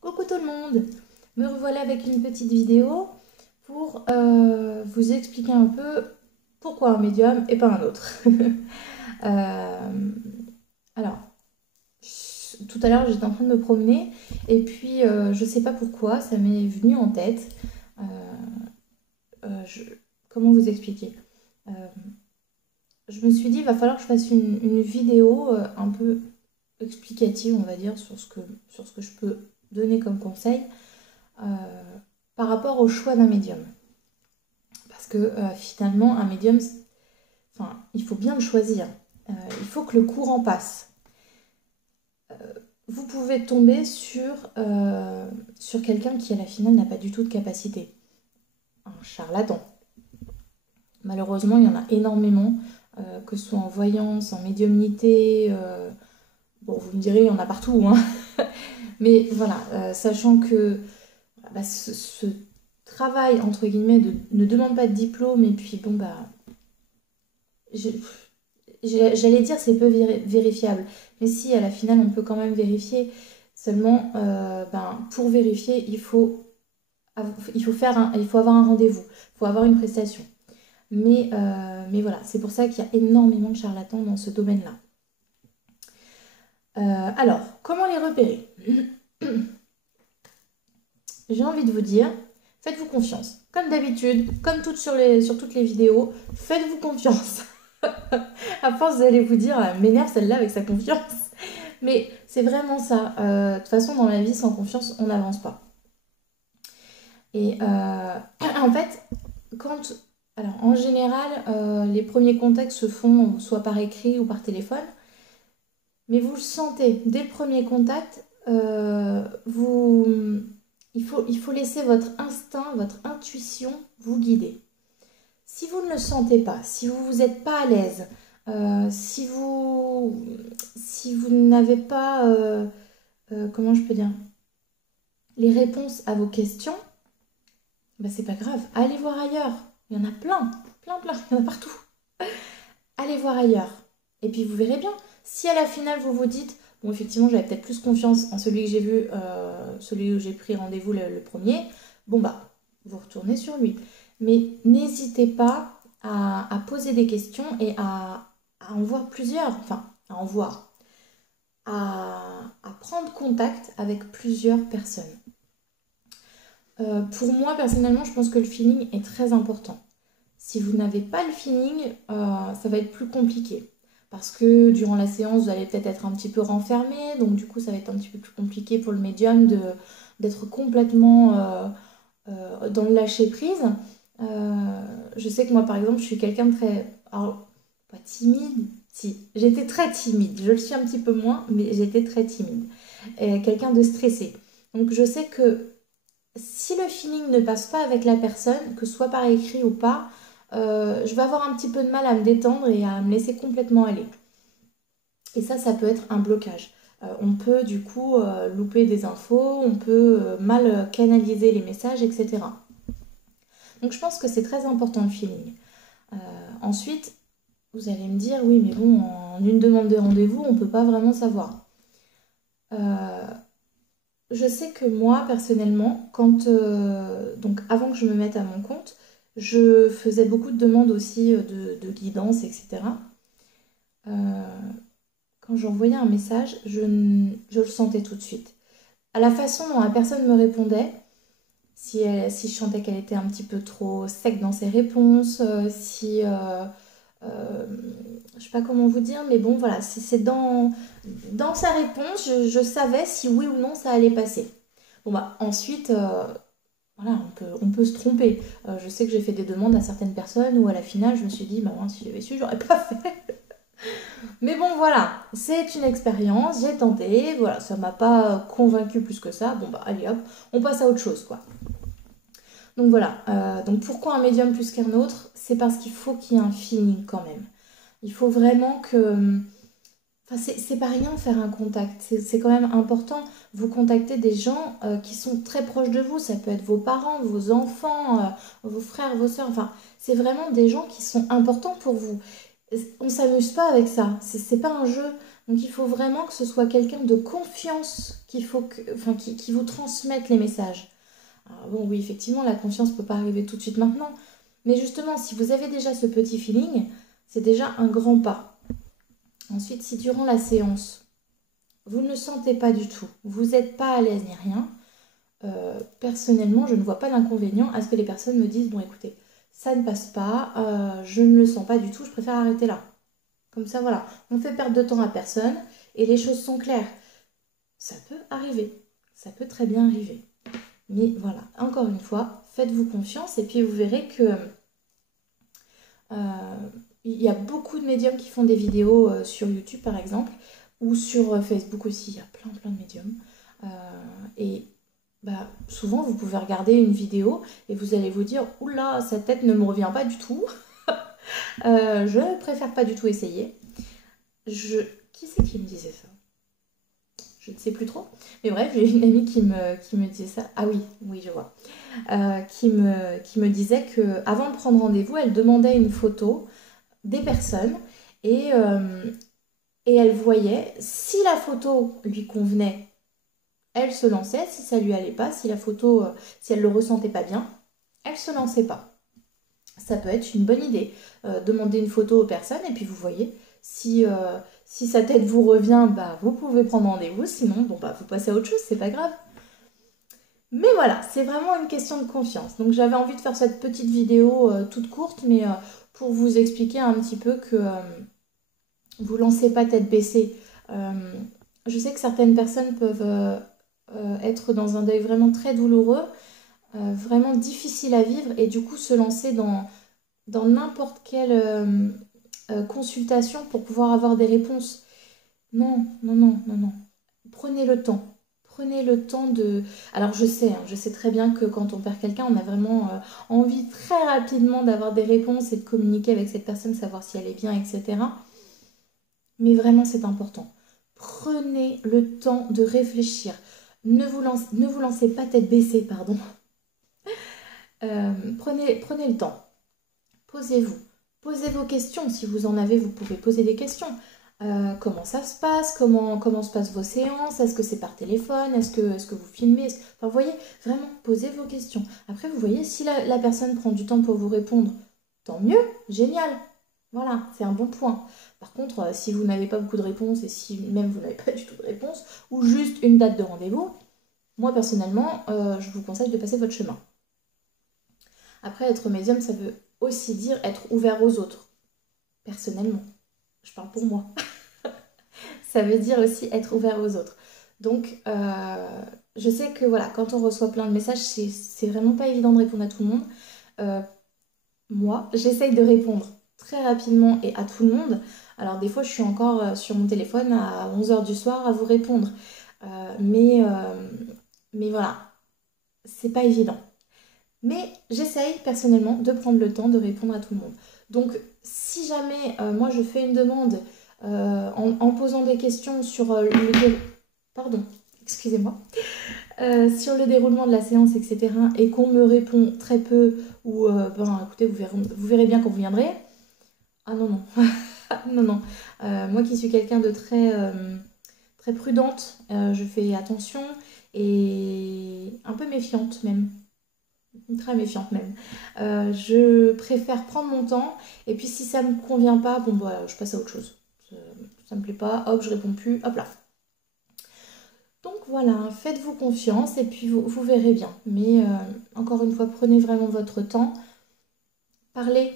Coucou tout le monde, me revoilà avec une petite vidéo pour vous expliquer un peu pourquoi un médium et pas un autre. Euh, alors, tout à l'heure j'étais en train de me promener et puis je sais pas pourquoi ça m'est venu en tête. Euh, je- comment vous expliquer? Euh, je me suis dit il va falloir que je fasse une vidéo un peu explicative, on va dire, sur ce que je peux donner comme conseil euh, par rapport au choix d'un médium. Parce que finalement, un médium, enfin, il faut bien le choisir. Il faut que le courant passe. Vous pouvez tomber sur quelqu'un qui, à la finale, n'a pas du tout de capacité. Un charlatan. Malheureusement, il y en a énormément, que ce soit en voyance, en médiumnité. Bon, vous me direz, il y en a partout, hein. Mais voilà, sachant que bah, ce travail, entre guillemets, ne demande pas de diplôme, et puis bon, bah, je- j'allais dire c'est peu vérifiable, mais si à la finale on peut quand même vérifier, seulement ben, pour vérifier il faut avoir un rendez-vous, il faut avoir une prestation. Mais voilà, c'est pour ça qu'il y a énormément de charlatans dans ce domaine-là. Alors, comment les repérer? J'ai envie de vous dire, faites-vous confiance. Comme d'habitude, comme sur toutes les vidéos, faites-vous confiance. À force, vous allez vous dire, elle m'énerve celle-là avec sa confiance. Mais c'est vraiment ça. De toute façon, dans la vie, sans confiance, on n'avance pas. Et en fait, quand... Alors, en général, les premiers contacts se font soit par écrit ou par téléphone. Mais vous le sentez, dès le premier contact, il faut laisser votre instinct, votre intuition vous guider. Si vous ne le sentez pas, si vous n'êtes pas à l'aise, euh, si vous, si vous n'avez pas, comment je peux dire, les réponses à vos questions, ben c'est pas grave, allez voir ailleurs. Il y en a plein, plein, plein, il y en a partout. Allez voir ailleurs. Et puis vous verrez bien, si à la finale vous vous dites, bon effectivement j'avais peut-être plus confiance en celui que j'ai vu, celui où j'ai pris rendez-vous le premier, bon bah vous retournez sur lui. Mais n'hésitez pas à poser des questions et à en voir plusieurs, enfin à en voir, à prendre contact avec plusieurs personnes. Pour moi personnellement je pense que le feeling est très important. Si vous n'avez pas le feeling, ça va être plus compliqué. Parce que durant la séance, vous allez peut-être être un petit peu renfermé, donc du coup, ça va être un petit peu plus compliqué pour le médium d'être complètement dans le lâcher-prise. Je sais que moi, par exemple, je suis quelqu'un de très... Alors, pas timide, si. J'étais très timide. Je le suis un petit peu moins, mais j'étais très timide. Et quelqu'un de stressé. Donc, je sais que si le feeling ne passe pas avec la personne, que ce soit par écrit ou pas, je vais avoir un petit peu de mal à me détendre et à me laisser complètement aller. Et ça peut être un blocage. On peut du coup louper des infos, on peut mal canaliser les messages, etc. Donc je pense que c'est très important le feeling. Ensuite, vous allez me dire, oui mais bon, en une demande de rendez-vous, on ne peut pas vraiment savoir. Euh, Je sais que moi, personnellement, donc avant que je me mette à mon compte, je faisais beaucoup de demandes aussi de guidance, etc. Euh, Quand j'envoyais un message, je le sentais tout de suite. À la façon dont la personne me répondait, si je sentais qu'elle était un petit peu trop sec dans ses réponses, si... euh, je sais pas comment vous dire, mais bon, voilà, c'est dans sa réponse, je savais si oui ou non ça allait passer. Bon bah ensuite, voilà, on peut se tromper. Je sais que j'ai fait des demandes à certaines personnes où à la finale je me suis dit, bah moi, si j'avais su, j'aurais pas fait. Mais bon voilà, c'est une expérience, j'ai tenté, voilà, ça m'a pas convaincu plus que ça. Bon bah allez hop, on passe à autre chose quoi. Donc voilà, donc pourquoi un médium plus qu'un autre? C'est parce qu'il faut qu'il y ait un feeling quand même. Il faut vraiment que... Enfin, c'est pas rien faire un contact, c'est quand même important. Vous contactez des gens qui sont très proches de vous, ça peut être vos parents, vos enfants, vos frères, vos soeurs, enfin, c'est vraiment des gens qui sont importants pour vous. On s'amuse pas avec ça, c'est pas un jeu. Donc il faut vraiment que ce soit quelqu'un de confiance qui vous transmette les messages. Alors bon, oui, effectivement, la confiance ne peut pas arriver tout de suite maintenant. Mais justement, si vous avez déjà ce petit feeling, c'est déjà un grand pas. Ensuite, si durant la séance, vous ne le sentez pas du tout, vous n'êtes pas à l'aise ni rien, personnellement, je ne vois pas d'inconvénient à ce que les personnes me disent, bon écoutez, ça ne passe pas, je ne le sens pas du tout, je préfère arrêter là. Comme ça, voilà, on fait perdre de temps à personne et les choses sont claires. Ça peut arriver, ça peut très bien arriver. Mais voilà, encore une fois, faites-vous confiance et puis vous verrez que il y a beaucoup de médiums qui font des vidéos sur YouTube par exemple, ou sur Facebook aussi, il y a plein de médiums. Et bah, souvent vous pouvez regarder une vidéo et vous allez vous dire « Oula, sa tête ne me revient pas du tout, je préfère pas du tout essayer ». Qui c'est qui me disait ça? Je ne sais plus trop. Mais bref, j'ai une amie qui me disait ça. Ah oui, je vois. Qui me disait qu'avant de prendre rendez-vous, elle demandait une photo des personnes et elle voyait si la photo lui convenait, elle se lançait. Si ça lui allait pas, si la photo, si elle le ressentait pas bien, elle se lançait pas. Ça peut être une bonne idée. Demander une photo aux personnes et puis vous voyez si sa tête vous revient, bah, vous pouvez prendre rendez-vous. Sinon, bon, bah, vous passez à autre chose, c'est pas grave. Mais voilà, c'est vraiment une question de confiance. Donc j'avais envie de faire cette petite vidéo toute courte, mais pour vous expliquer un petit peu que vous lancez pas tête baissée. Je sais que certaines personnes peuvent être dans un deuil vraiment très douloureux, vraiment difficile à vivre, et du coup se lancer dans n'importe quelle consultation pour pouvoir avoir des réponses. Non. Prenez le temps. Prenez le temps de... Alors je sais très bien que quand on perd quelqu'un, on a vraiment envie très rapidement d'avoir des réponses et de communiquer avec cette personne, savoir si elle est bien, etc. Mais vraiment c'est important. Prenez le temps de réfléchir. Ne vous lancez pas tête baissée, pardon. Prenez le temps. Posez-vous. Posez vos questions. Si vous en avez, vous pouvez poser des questions. Comment ça se passe, comment se passent vos séances, est-ce que c'est par téléphone, est-ce que vous filmez, enfin vous voyez, vraiment posez vos questions. Après vous voyez, si la personne prend du temps pour vous répondre, tant mieux, génial, voilà, c'est un bon point. Par contre, si vous n'avez pas beaucoup de réponses et si même vous n'avez pas du tout de réponse, ou juste une date de rendez-vous, moi personnellement, je vous conseille de passer votre chemin. Après, être médium, ça veut aussi dire être ouvert aux autres, personnellement. Je parle pour moi. Ça veut dire aussi être ouvert aux autres. Donc, je sais que voilà, quand on reçoit plein de messages, c'est vraiment pas évident de répondre à tout le monde. Moi, j'essaye de répondre très rapidement et à tout le monde. Alors, des fois, je suis encore sur mon téléphone à 11 h du soir à vous répondre. Mais voilà, c'est pas évident. Mais j'essaye personnellement de prendre le temps de répondre à tout le monde. Donc, si jamais moi je fais une demande en posant des questions sur pardon, excusez-moi, sur le déroulement de la séance, etc., et qu'on me répond très peu, ou ben écoutez, vous verrez bien quand vous viendrez. Ah non. non. Moi qui suis quelqu'un de très prudente, je fais attention et un peu méfiante même. Très méfiante même. Je préfère prendre mon temps et puis si ça me convient pas, bon bah je passe à autre chose. Ça me plaît pas, hop, je réponds plus, hop là. Donc voilà, faites-vous confiance et puis vous verrez bien. Mais encore une fois, prenez vraiment votre temps. Parlez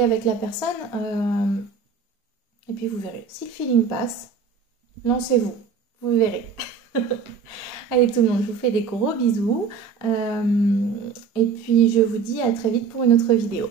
avec la personne et puis vous verrez. Si le feeling passe, lancez-vous, vous verrez. Allez tout le monde, je vous fais des gros bisous. Et puis je vous dis à très vite pour une autre vidéo.